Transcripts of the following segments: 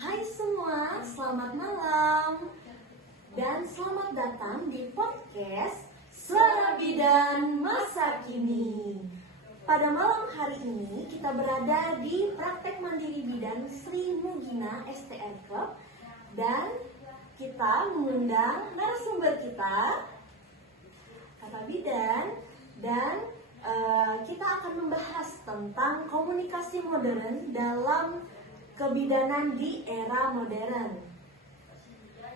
Hai semua, selamat malam dan selamat datang di podcast Suara Bidan Masa Kini. Pada malam hari ini kita berada di Praktek Mandiri Bidan Sri Mugina STR Club dan kita mengundang narasumber kita, Kakak Bidan, dan kita akan membahas tentang komunikasi modern dalam kebidanan di era modern.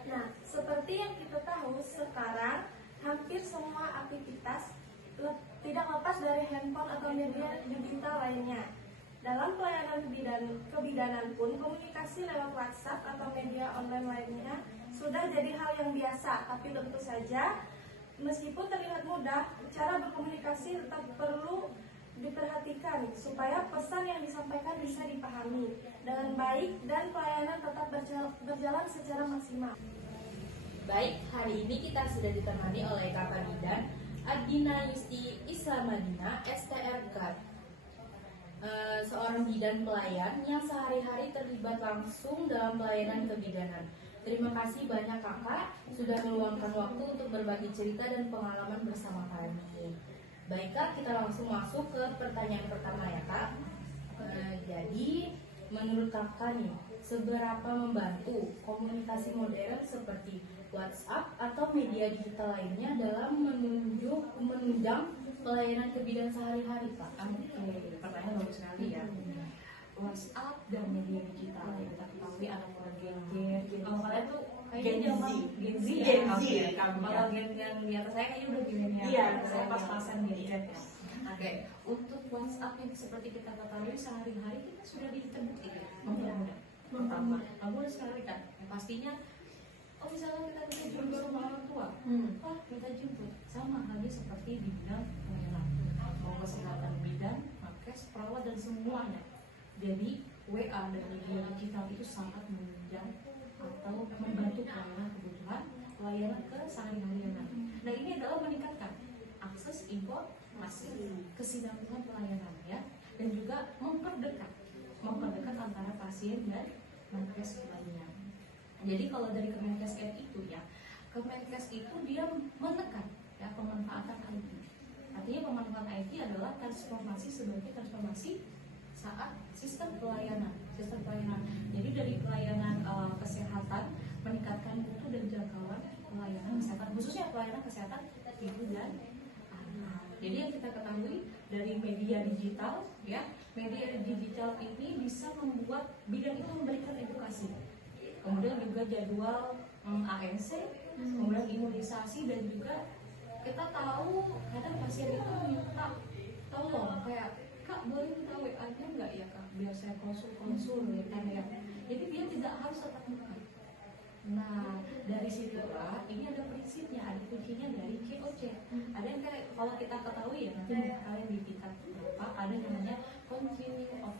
Nah, seperti yang kita tahu sekarang, hampir semua aktivitas tidak lepas dari handphone atau media digital lainnya. Dalam pelayanan kebidanan pun, komunikasi lewat WhatsApp atau media online lainnya sudah jadi hal yang biasa. Tapi tentu saja, meskipun terlihat mudah, cara berkomunikasi tetap perlu diperhatikan supaya pesan yang disampaikan bisa dipahami dengan baik dan pelayanan tetap berjalan secara maksimal. Baik, hari ini kita sudah ditemani oleh Kakak Bidan Adina Yusti Islamadina STR Guard, seorang bidan pelayan yang sehari-hari terlibat langsung dalam pelayanan kebidanan. Terima kasih banyak Kakak sudah meluangkan waktu untuk berbagi cerita dan pengalaman bersama kami. Baik Kak, kita langsung masuk ke pertanyaan pertama ya Kak. Jadi menurut Kakak nih, seberapa membantu komunikasi modern seperti WhatsApp atau media digital lainnya dalam menunjang pelayanan kebidanan sehari-hari Pak? Oke, pertanyaan bagus sekali ya. WhatsApp dan media digital yang kita ketahui anak muda Gen Z. Kalau kalian tuh kayaknya Gen Z ya. Kalau Gen yang di atas saya kayaknya udah milenial. Iya, saya pas-pasan Gen Z ya. Oke, untuk WhatsApp yang seperti kita ketahui sehari-hari kita sudah terbukti ya mempermudah. Pertama, mudah sekali kan. Pastinya, misalnya kita jemput sama orang tua, kita jemput sama halnya seperti di bidang pelayanan, mau kesehatan bidan, nakes, perawat dan semuanya. Jadi WA dan media digital itu sangat menunjang atau membantu pelayanan kebutuhan pelayanan ke sehari-harian. Nah ini adalah meningkatkan akses informasi, kesinambungan pelayanan ya, dan juga memperdekat antara pasien dan nakes lainnya. Jadi kalau dari Kemenkes itu ya, Kemenkes itu dia menekan ya pemanfaatan IT. Artinya pemanfaatan IT adalah transformasi sebagai transformasi saat sistem pelayanan. Jadi dari pelayanan kesehatan meningkatkan mutu dan jangkauan pelayanan kesehatan, khususnya pelayanan kesehatan ibu dan anak. Jadi yang kita ketahui dari media digital ya, media digital ini bisa membuat bidan itu memberikan edukasi. Kemudian juga jadwal ANC, kemudian imunisasi dan juga kita tahu kadang pasien itu minta tolong kayak Kak boleh minta WA-nya nggak ya Kak biar saya konsul ya kan ya. Jadi dia tidak harus tetap muka. Nah dari situlah ini ada prinsipnya, ada kuncinya dari KOC. Ada yang kayak kalau kita ketahui ya nanti kalian di tingkat berapa ada yang namanya continuity of.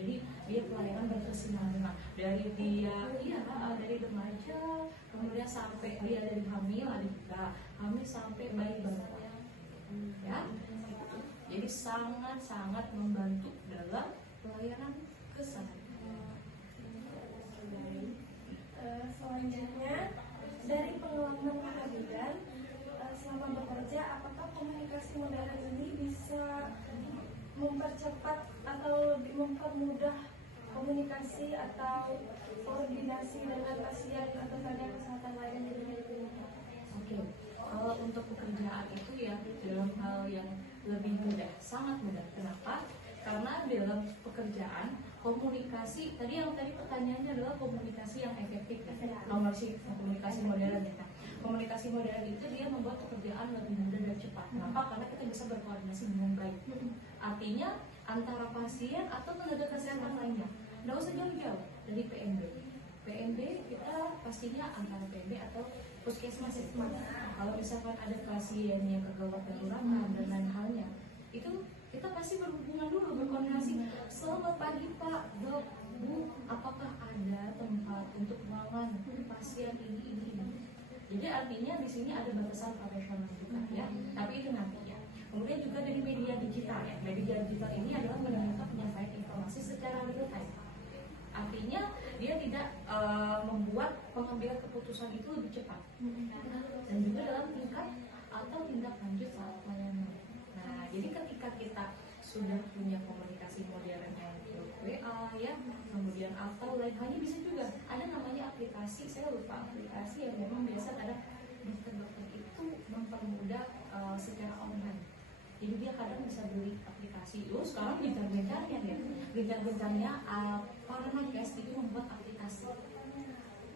Jadi dia pelayanan berkesinambungan dari dari remaja kemudian sampai dia dari hamil, ada juga hamil sampai bayi balita ya. Jadi sangat membantu dalam pelayanan kesehatan. Selanjutnya dari pengalaman Kakak Bidan selama bekerja, apakah komunikasi modern ini bisa mempercepat atau mempermudah komunikasi atau koordinasi dengan pasien atau tenaga kesehatan lain di dunia klinik? Oke, kalau untuk pekerjaan itu ya dalam hal yang lebih mudah, sangat mudah. Kenapa? Karena dalam pekerjaan komunikasi tadi pertanyaannya adalah komunikasi yang efektif ya. Komunikasi modern ya. Komunikasi modern itu dia membuat pekerjaan lebih mudah dan cepat. Kenapa? Karena kita bisa berkoordinasi dengan baik. Artinya antara pasien atau tenaga kesehatan lainnya. Nggak usah jauh-jauh dari PMB. PMB kita pastinya antara PMB atau puskesmas. Kalau misalkan ada pasien yang kegawat daruratan dan lain halnya, itu kita pasti berhubungan dulu, berkoordinasi. Selamat pagi Pak, Dok, Bu, apakah ada tempat untuk ruangan pasien ini? Jadi artinya di sini ada batasan operasional juga ya. Tapi itu nanti ya. Kemudian juga dari media digital ya. Media digital ini adalah menemukan penyampaian informasi secara real time. Artinya dia tidak membuat pengambilan keputusan itu lebih cepat dan juga dalam tingkat atau tindak lanjut saat pelayanan. Nah, jadi ketika kita sudah punya komunikasi modern kayak grup WA ya, kemudian atau lain halnya bisa juga ada namanya aplikasi, saya lupa aplikasi yang memang biasa kadang dokter-dokter itu mempermudah secara online. Jadi dia kadang bisa beli aplikasi. Sekarang gencar-gencarnya ya, gencar-gencarnya para nakes itu membuat aplikasi.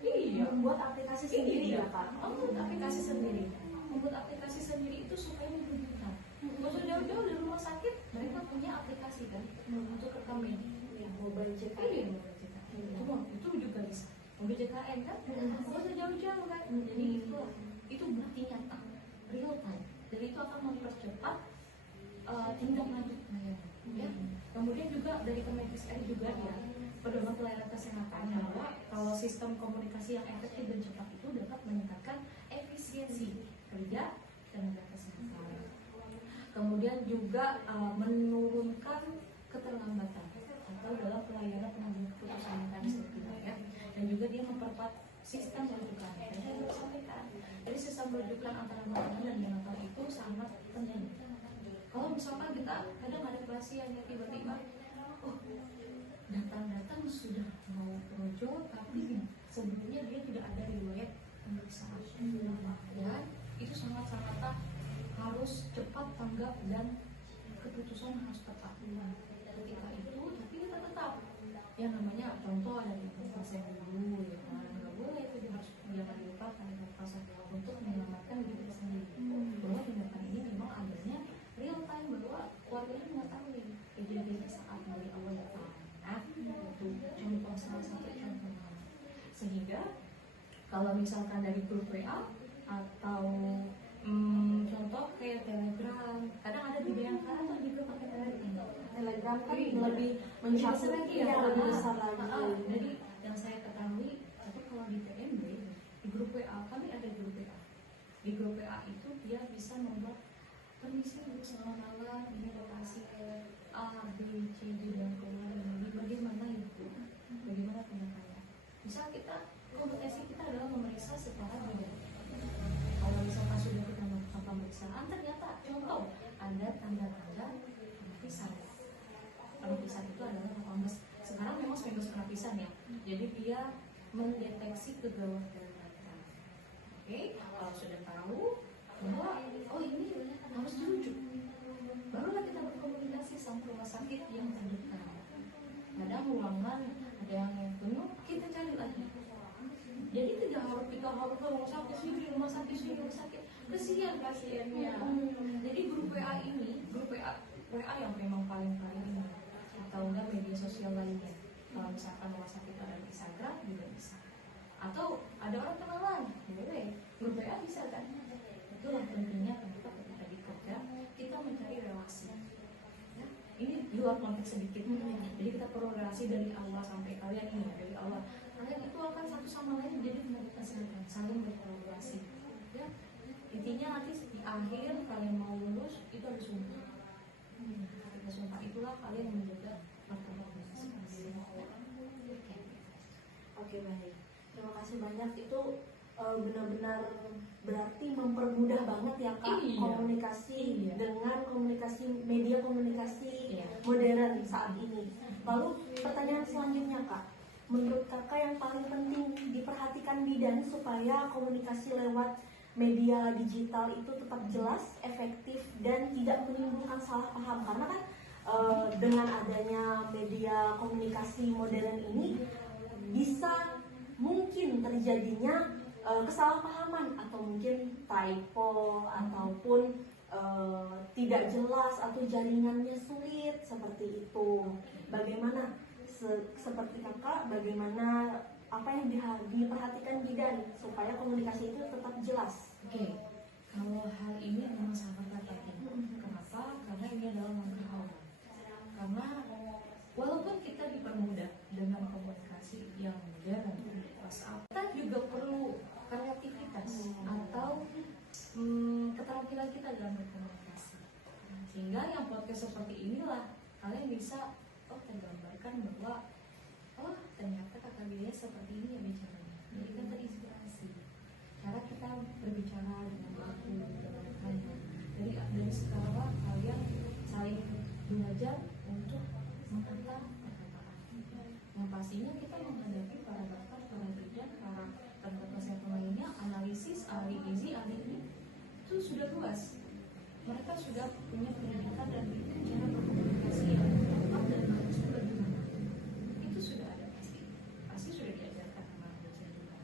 Iya, Membuat aplikasi sendiri ya Kak? membuat aplikasi sendiri. Membuat aplikasi sendiri itu supaya memudahkan. Gak usah jauh-jauh dari rumah sakit, mereka punya aplikasi kan untuk rekam medis. Mobile check. Iya, itu juga bisa. Mobil JKN kan, gak usah jauh-jauh kan. Jadi itu bukti nyata, real time. Jadi itu akan mempercepat tindak lanjut pelayanan. Ya. Kemudian juga dari Kemenkes RI juga ya, pedoman pelayanan kesehatan bahwa kalau sistem komunikasi yang efektif dan cepat itu dapat meningkatkan efisiensi kerja tenaga kesehatan. Kemudian juga menurunkan keterlambatan atau dalam pelayanan pengambilan keputusan yang tadi saya bilang ya. Dan juga dia memperkuat sistem rujukan. Saya harus sampaikan. Jadi sistem rujukan antara makanan dan neonatal itu sangat penting. Kalau misalkan kita kadang ada pasien yang tiba-tiba, datang-datang sudah mau brojol, tapi sebelumnya dia tidak ada riwayat pemeriksaan. Ya, itu sangat-sangat harus cepat tanggap dan keputusan harus tepat. Ketika itu, tapi kita tetap yang namanya contoh ada di pasien dulu, ya nggak boleh itu harus jangan dilupakan pasien untuk menyelamatkan diri sendiri. Bahwa tindakan ini memang adanya real time bahwa keluarganya mengetahui kejadian saat dari awal datang. Nah, itu contoh salah satu contoh. Sehingga kalau misalkan dari grup WA atau contoh kayak Telegram, kadang ada di Bayangkara atau juga pakai Telegram. Telegram kan lebih mencakup lagi ya, lebih besar lagi. Jadi yang saya ketahui, tapi kalau di PMB di grup WA kami ada grup WA. Di grup WA itu dia bisa membuat permisi untuk selamat malam, ini lokasi A, B, C, D dan kemudian bagaimana itu, bagaimana tindakannya. Misal kita kompetensi kita adalah memeriksa secara bidang. Kalau misalkan sudah kita melakukan pemeriksaan, ternyata contoh ada tanda-tanda penapisan. Penapisan itu adalah 18. Sekarang memang 19 penapisan ya. Jadi dia mendeteksi kegawat daruratan. Oke, kalau sudah tahu bahwa ini harus dirujuk, barulah kita berkomunikasi sama rumah sakit yang terdekat. Kadang ruangan ada yang penuh, kita cari lagi. Jadi tidak harus kita harus ke rumah sakit sini, rumah sakit sini, rumah sakit. Kesian pasiennya. Jadi grup WA ini, grup WA yang memang paling ini, atau enggak media sosial lainnya. Kalau misalkan rumah sakit ada di Instagram juga bisa. Atau ada orang kenalan, boleh. Grup WA bisa kan? Itulah pentingnya ketika di kerja kita mencari relasi. Ya, ini luar konteks sedikit. Jadi kita perlu relasi dari awal sampai kalian ini dari awal. Kalian itu akan satu sama lain menjadi tenaga kesehatan, saling berkolaborasi. Ya, intinya nanti di akhir kalian mau lulus itu harus sumpah. Ketika sumpah itulah kalian menjaga martabat masing-masing. Oke, baik. Terima kasih banyak. Itu benar-benar berarti mempermudah banget ya Kak komunikasi dengan media komunikasi modern saat ini. Lalu pertanyaan selanjutnya Kak, menurut Kakak yang paling penting diperhatikan bidan supaya komunikasi lewat media digital itu tetap jelas, efektif dan tidak menimbulkan salah paham, karena kan dengan adanya media komunikasi modern ini bisa mungkin terjadinya kesalahpahaman atau mungkin typo ataupun tidak jelas atau jaringannya sulit seperti itu. Bagaimana seperti kakak, bagaimana apa yang diperhatikan bidan supaya komunikasi itu tetap jelas? Oke, kalau hal ini memang sangat penting. Kenapa? Karena ini adalah langkah awal. Karena walaupun kita dipermudah dengan komunikasi yang modern, WhatsApp, kita juga perlu kreativitas atau keterampilan kita dalam berkomunikasi. Sehingga yang podcast seperti inilah kalian bisa tergambarkan bahwa ternyata kakak Widya seperti ini ya bicaranya. Jadi kan terinspirasi cara kita berbicara dengan baku dengan kalian. Dari sekarang kalian saling belajar untuk menata perkataan. Yang pastinya kita menghadapi para dokter, para bidan, para tenaga kesehatan lainnya, analisis, ahli gizi, ahli ini itu sudah luas. Mereka sudah punya pendidikan dan cara berkomunikasi yang tepat dan harus bagaimana. Itu sudah ada pasti sudah diajarkan sama dosen juga.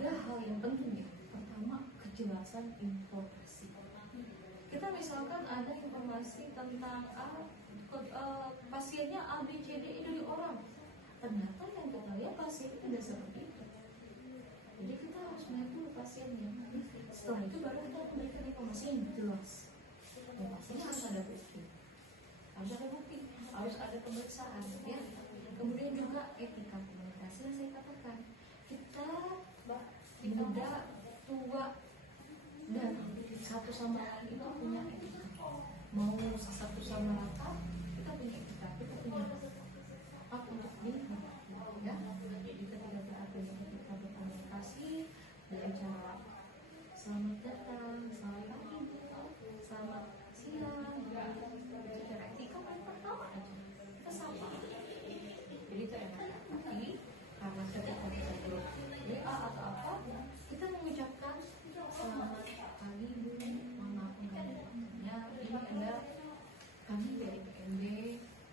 3 hal yang penting ya. Pertama, kejelasan informasi. Kita misalkan ada informasi tentang pasiennya A, B, C, D dari orang. Ternyata yang kita lihat pasiennya tidak seperti itu. Jadi kita harus melihat dulu pasiennya. Setelah itu baru kita memberikan informasi yang jelas. Dan pastinya harus ada bukti, harus ada pemeriksaan, ya. Kemudian juga etika komunikasi yang saya katakan. Kita muda, tua, dan satu sama lain itu punya etika. Mau satu sama lain, kita punya etika, kita punya hak untuk diingat, ya. Jadi ketika kita berkomunikasi dari cara selamat datang, selamat pagi, selamat siang, secara etika paling pertama aja kita sapa. Jadi itu enak. Tapi karena ketika kita grup WA atau apa, kita mengucapkan selamat pagi Bu, mana pengaduannya. Ini ada kami dari PMB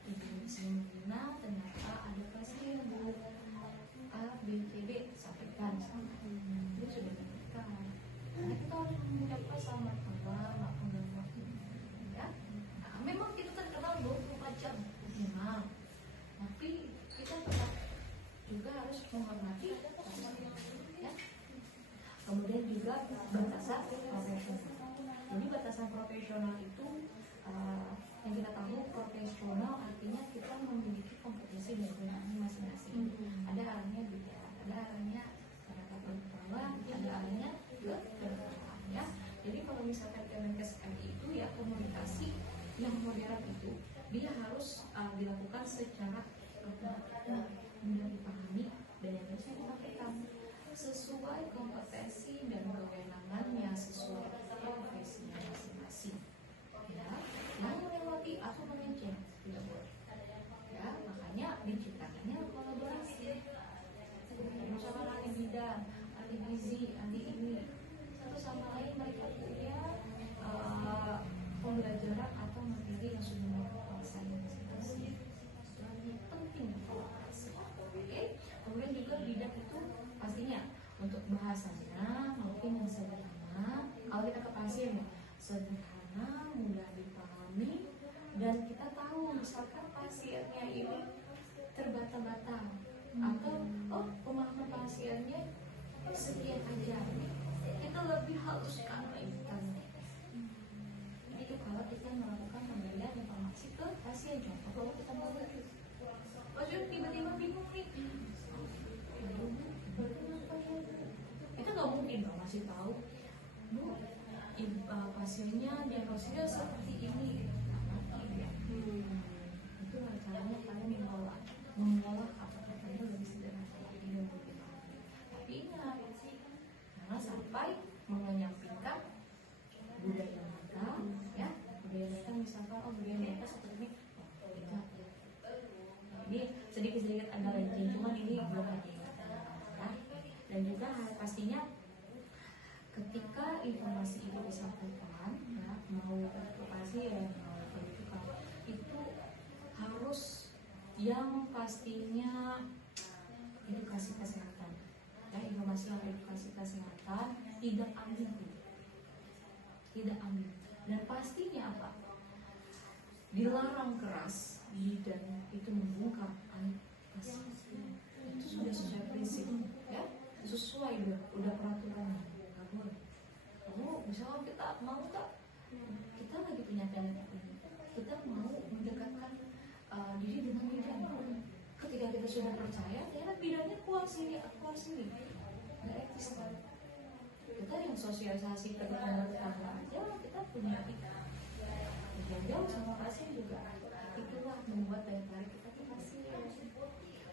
Ibu Islamina, ternyata ada pasien Bu A, B, C, D, sampaikan. Itu sudah diberikan. Karena kita harus mengucapkan selamat malam, ya. Nah, memang kita terkenal 24 jam, memang. Tapi kita tetap juga harus menghormati, ya. Kemudian juga batasan profesional. Jadi batasan profesional itu yang kita tahu, profesional artinya kita memiliki kompetensi dan kewenangan masing-masing. Ada arahnya bicara, ada arahnya pengetahuan, ada arahnya kedokteran, ya. Jadi kalau misalkan Kemenkes RI itu ya komunikasi yang modern itu dia harus dilakukan secara mudah dipahami dan yang bisa disampaikan sesuai kompetensi dan kewenangannya, sesuai profesinya masing-masing, ya. Yang melewati atau melenceng tidak boleh, ya. Makanya diciptakannya kolaborasi bersama ahli bidan, ahli gizi, ahli ini, satu sama lain mereka punya pembelajaran atau materi yang sudah mereka kuasai masing-masing. Penting kolaborasi. Oke. Kemudian juga bidan itu pastinya untuk bahasanya mungkin yang sederhana. Kalau kita ke pasien ya, sederhana, mudah dipahami, dan kita tahu misalkan pasiennya ini terbata-bata atau pemahaman pasiennya sekian aja, kita lebih haluskan kaitannya. Jadi kalau kita melakukan pemberian informasi ke pasien, contoh kalau kita mau beli, pasien tiba-tiba bingung nih, kita nggak mungkin dong masih tahu, Bu, pasiennya diagnosisnya seperti ini. Itu caranya kalian mengolah apa-apanya lebih sederhana lagi dan lebih baik. Tapi ingat, jangan sampai mengenyampingkan budaya mereka, ya. Budaya mereka misalkan, budaya mereka seperti ini, tidak. Ini sedikit-sedikit agak lenceng, cuman ini belum aja ya. Dan juga pastinya ketika informasi itu disampaikan, ya, mau ke pasien, mau ke itu harus yang pastinya edukasi kesehatan, ya. Informasi yang edukasi kesehatan tidak ambigu, tidak pastinya apa? Dilarang keras bidan itu membungkam aib pasien. Itu sudah sesuai prinsip, ya, sesuai udah peraturan. Nggak boleh. Kamu misalnya kita mau nggak, kita lagi punya penyakit ini, kita mau mendekatkan diri dengan bidan. Ketika kita sudah percaya, ternyata bidannya keluar sini, nggak etis kan? Kita yang sosialisasi ke tetangga aja, kita punya jauh sama pasien juga. Itulah membuat daya tarik kita ke pasien.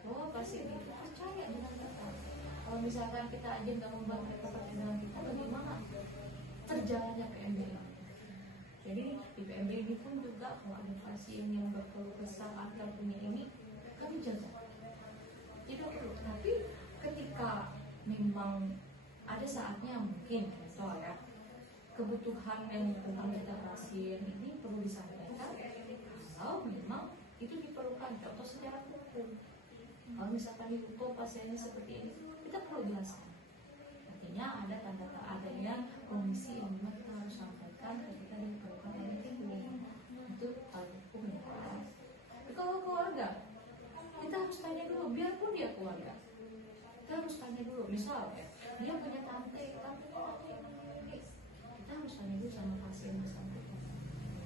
Bahwa pasien itu percaya dengan kita. Kalau misalkan kita aja nggak membuat mereka percaya dengan kita, bagaimana terjalannya PMB? Jadi di PMB ini pun juga kalau ada pasien yang berkeluh kesah atau punya ini, kami jaga. Tidak perlu. Tapi ketika memang ada saatnya mungkin, contoh ya, kebutuhan yang tentang kita pasien ini perlu disampaikan. Kalau memang itu diperlukan, contoh secara hukum. Kalau misalkan di hukum pasiennya seperti ini, kita perlu jelaskan. Artinya ada tanda adanya komisi yang memang kita harus sampaikan ketika diperlukan oleh tim. Itu hal hukum ya. Tapi kalau keluarga, kita harus tanya dulu, biarpun dia keluarga. Kita harus tanya dulu, misal ya, dia punya tante, kita harus tanya dulu sama pasien bersangkutan.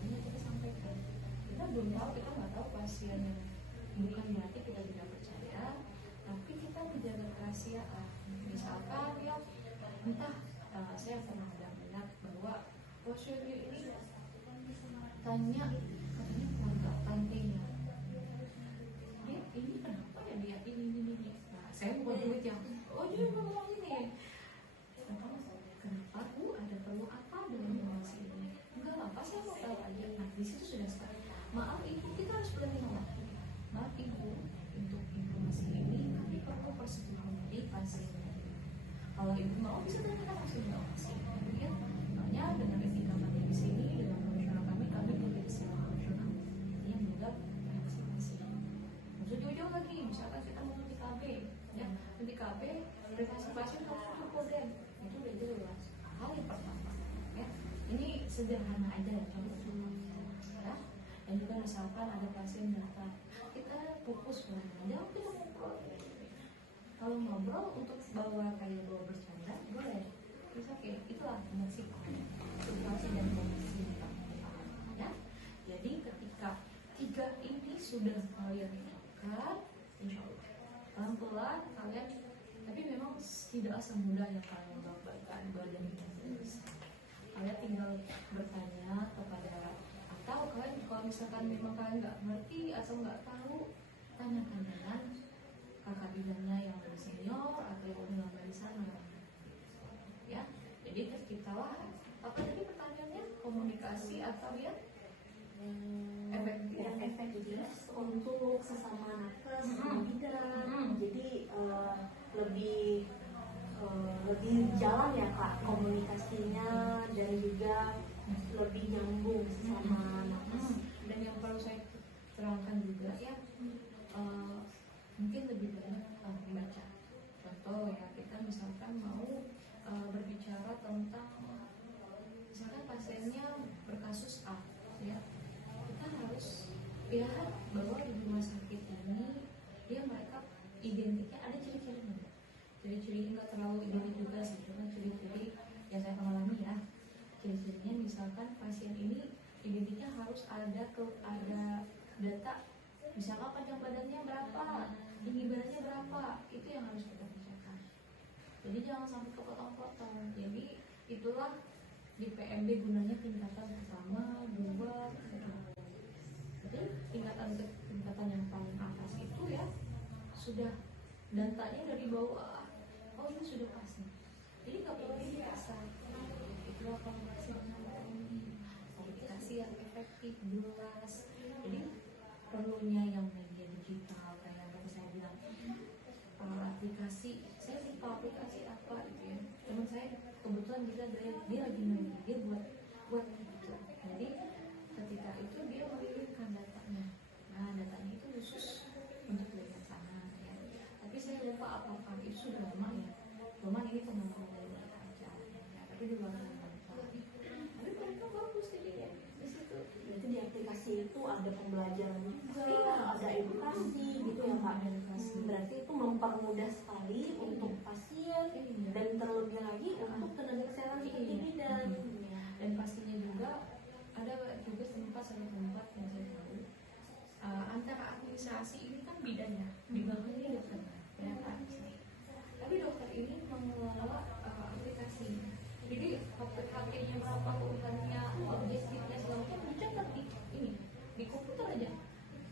Ini kita sampaikan. Kita belum tahu, kita nggak tahu pasien yang bukan berarti kita tidak percaya, tapi kita menjaga kerahasiaan. Misalkan ya, entah saya pernah melihat bahwa pasien ini tanya katanya keluarga tantenya, dia ini kenapa ya dia ini. Nah, saya buat duit yang dia ngomong ini. Kenapa Bu, ada perlu apa dengan informasi ini? Enggak lah, apa saya mau tahu aja. Nah, di situ sudah start. Maaf Ibu, kita harus berani ngomong. Maaf Ibu, untuk informasi ini kami perlu persetujuan dari pasien. Kalau Ibu mau bisa tanyakan langsung ke pasien. Ya, makanya dengan etika kami di sini, dengan profesional kami berbeda secara profesional. Ini yang juga reaksi pasien. Jauh-jauh lagi, misalkan kita mau di KB, ya, di KB privasi pasien harus terkoden. Itu udah jelas. Hal yang pertama, ya, ini sederhana aja ya, contoh ya. Dan juga misalkan ada pasien datang, kita fokus jangan kita ngobrol. Kalau ngobrol untuk bawa bercanda boleh. Bisa kayak itulah emosi, situasi dan kondisi ya. Jadi ketika tiga ini sudah kalian lakukan, insya Allah pelan-pelan kalian, tapi memang tidak semudah yang kalian menggambarkan badan yang besar. Kalian tinggal bertanya kepada, atau kalian kalau misalkan memang kalian nggak ngerti atau nggak tahu, tanyakan dengan kakak bidannya yang lebih senior atau yang lebih lama di sana. Ya, jadi terciptalah apa tadi pertanyaannya, komunikasi atau ya efektif untuk sesama nakes, sesama bidan. Jadi lebih jalan ya Kak komunikasinya, dan juga lebih nyambung sesama nakes. Dan yang perlu saya terangkan juga ya, mungkin lebih banyak membaca. Contoh ya, kita misalkan mau berbicara tentang misalkan pasiennya berkasus A, ya, kita harus lihat bahwa di rumah sakit ini dia mereka identiknya ada ciri-cirinya. Ciri-cirinya nggak terlalu identik juga sih, cuma ciri-ciri yang saya alami ya. Ciri-cirinya misalkan pasien ini identiknya harus ada data, misalnya panjang badannya berapa, tinggi badannya berapa, itu yang harus kita bicarakan. Jadi jangan sampai kepotong-potong. Jadi itulah di PMB gunanya tingkatan pertama, 2, 3. Jadi tingkatan yang paling atas itu ya sudah datanya dari bawah. Oh ini sudah pas nih. Jadi nggak perlu dipaksa. Itulah komunikasi yang efektif, jelas. Jadi perlunya yang media digital kayak yang saya bilang, aplikasi. Saya lupa aplikasi apa gitu ya. Teman saya kebetulan dia lagi main, dia buat gitu. Jadi ketika itu dia mengirimkan datanya. Nah datanya itu khusus untuk lihat sana ya. Tapi saya lupa apakah itu sudah lama ya. Cuma ini teman-teman dari aja ya. Tapi di luar sana. Tapi mereka bagus jadi ya. ada pembelajaran juga, ada edukasi gitu ya Kak. Berarti itu mempermudah sekali untuk pasien dan terlebih lagi untuk tenaga kesehatan seperti bidan. Dan pastinya juga ada juga tempat yang saya tahu antara administrasi ini kan bidan ya, di bawahnya dokter ya kan. Tapi dokter ini mengelola aplikasi. Jadi HP-nya berapa, urutannya, objektifnya segala macam dicatat di komputer aja.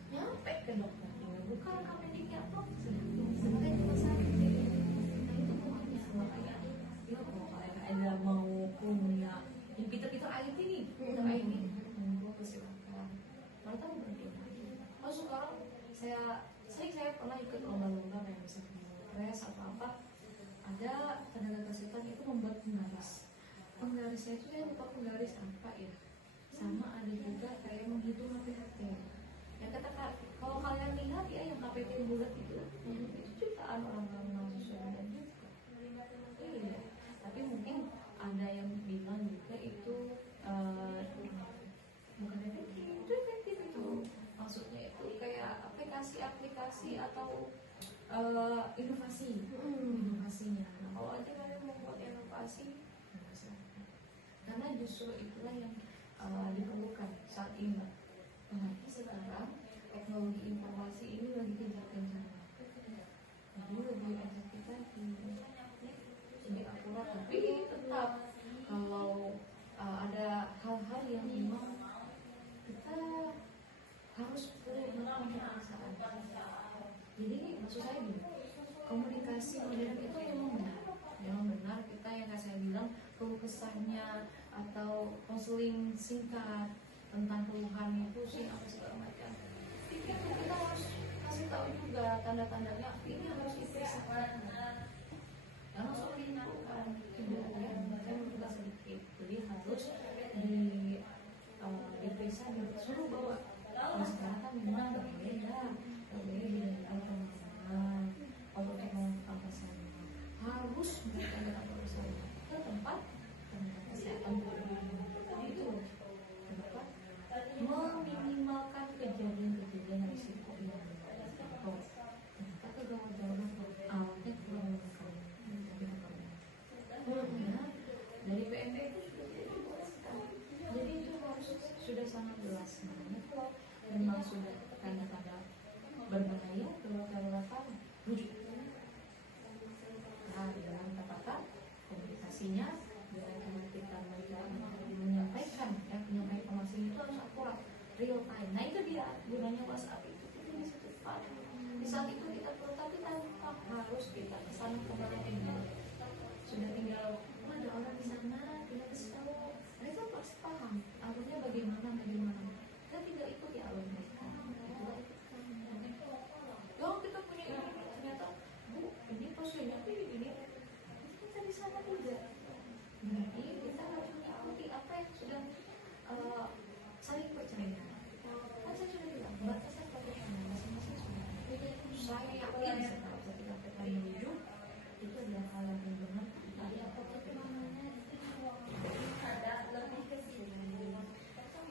Nyampe ke dokter. Buka rekam mediknya apa? Sebagai rumah sakit. Nah itu pokoknya makanya ya kalau ada mau punya yang pinter-pinter IT nih, pinter IT, gue persilakan. Mereka mau berhenti. Oh sekarang saya pernah ikut lomba-lomba kayak misalnya press atau apa, ada tenaga kesehatan itu membuat penggarisnya itu saya lupa penggaris apa ya, sama ada juga kayak menghitung HPT yang katakan kalau kalian lihat ya yang HPT bulat itu jutaan orang-orang mahasiswa dan juga iya, tapi mungkin ada yang bilang juga itu bukan efektif itu maksudnya itu kayak aplikasi atau inovasinya. Nah, kalau aja kalian membuat inovasi, karena justru itulah yang diperlukan saat ini. Apalagi sekarang teknologi informasi ini lagi kencang-kencangnya. Jadi lebih efektif lagi, lebih akurat. Tapi tetap kalau ada hal-hal yang memang kita harus benar-benar pemeriksaan. Jadi maksud saya gini, komunikasi modern itu memang benar kita yang saya bilang keluh kesahnya atau konseling singkat tentang keluhannya pusing apa segala macam. Kita harus kasih tahu juga tanda-tandanya ini harus diperiksakan. Jangan langsung dilakukan tidak ya, kan kita sedikit. Jadi harus diperiksa disuruh bawa. Kalau sekarang kan memang berbeda dengan teman-teman untuk apa saja harus mereka datang ke saya ke tempat kesehatan itu dapat meminimalkan kejadian-kejadian risiko yang kita kegawat-gawat awalnya kurang sekali dari PMP itu jadi itu harus sudah sangat jelas kalau memang sudah tanda-tanda berbahaya kalau rujuk. Nah, dengan kata-kata komunikasinya dengan kita menyampaikan informasi itu harus akurat, real time. Nah itu dia gunanya WhatsApp itu bisa cepat. Di saat itu kita perlu tapi tanpa harus kita kesana kemana sudah tinggal ada orang di sana kita kasih tahu mereka pasti paham alurnya bagaimana kita tinggal ikuti alur mereka. Kalau kita punya ini ternyata bu ini pasiennya ini kita di sana juga. Jadi kita harus mengikuti apa yang sudah saling percaya. Kan saya sudah bilang batasan profesional masing-masing sudah. Saya yakin sekali ketika kita menuju itu adalah hal yang benar.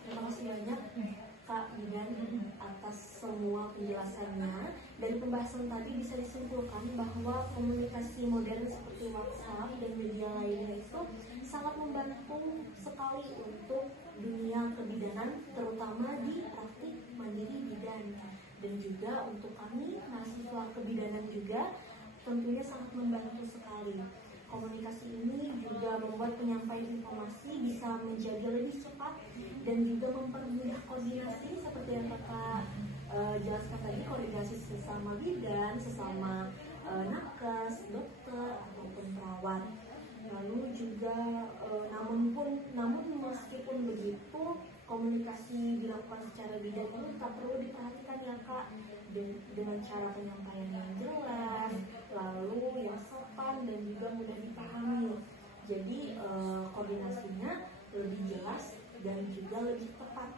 Terima kasih banyak Kak Bidan atas semua penjelasannya. Dari pembahasan tadi bisa disimpulkan bahwa komunikasi modern seperti WhatsApp dan media lainnya itu sangat membantu sekali untuk dunia kebidanan, terutama di praktik mandiri bidan. Dan juga untuk kami mahasiswa kebidanan juga tentunya sangat membantu sekali. Komunikasi ini juga membuat penyampaian informasi bisa menjadi lebih cepat dan juga mempermudah koordinasi seperti yang Kakak jelaskan tadi, koordinasi sesama bidan, sesama nakes, dokter ataupun perawat. Lalu juga namun meskipun begitu komunikasi dilakukan secara bidan ini tak perlu diperhatikan ya Kak, dengan cara penyampaian yang jelas, lalu yang sopan dan juga mudah dipahami. Jadi koordinasinya lebih jelas dan juga lebih tepat.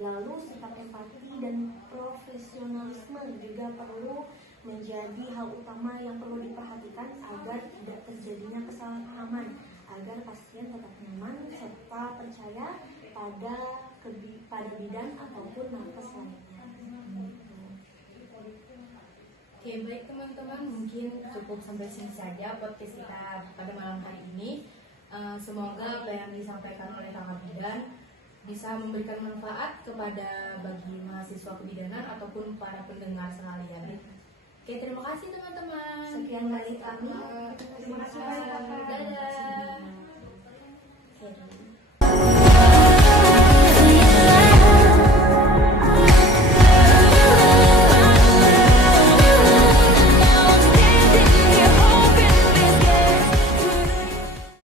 Lalu sikap empati dan profesionalisme juga perlu menjadi hal utama yang perlu diperhatikan agar tidak terjadinya kesalahpahaman, agar pasien tetap nyaman serta percaya pada pada bidan ataupun nakes lainnya. Oke, baik teman-teman, mungkin cukup sampai sini saja podcast kita pada malam hari ini. Semoga apa yang disampaikan oleh Kakak Bidan bisa memberikan manfaat kepada bagi mahasiswa kebidanan ataupun para pendengar sekalian. Oke, terima kasih teman-teman. Sekian dari kami. Terima kasih banyak, Kakak. Dadah. Oke.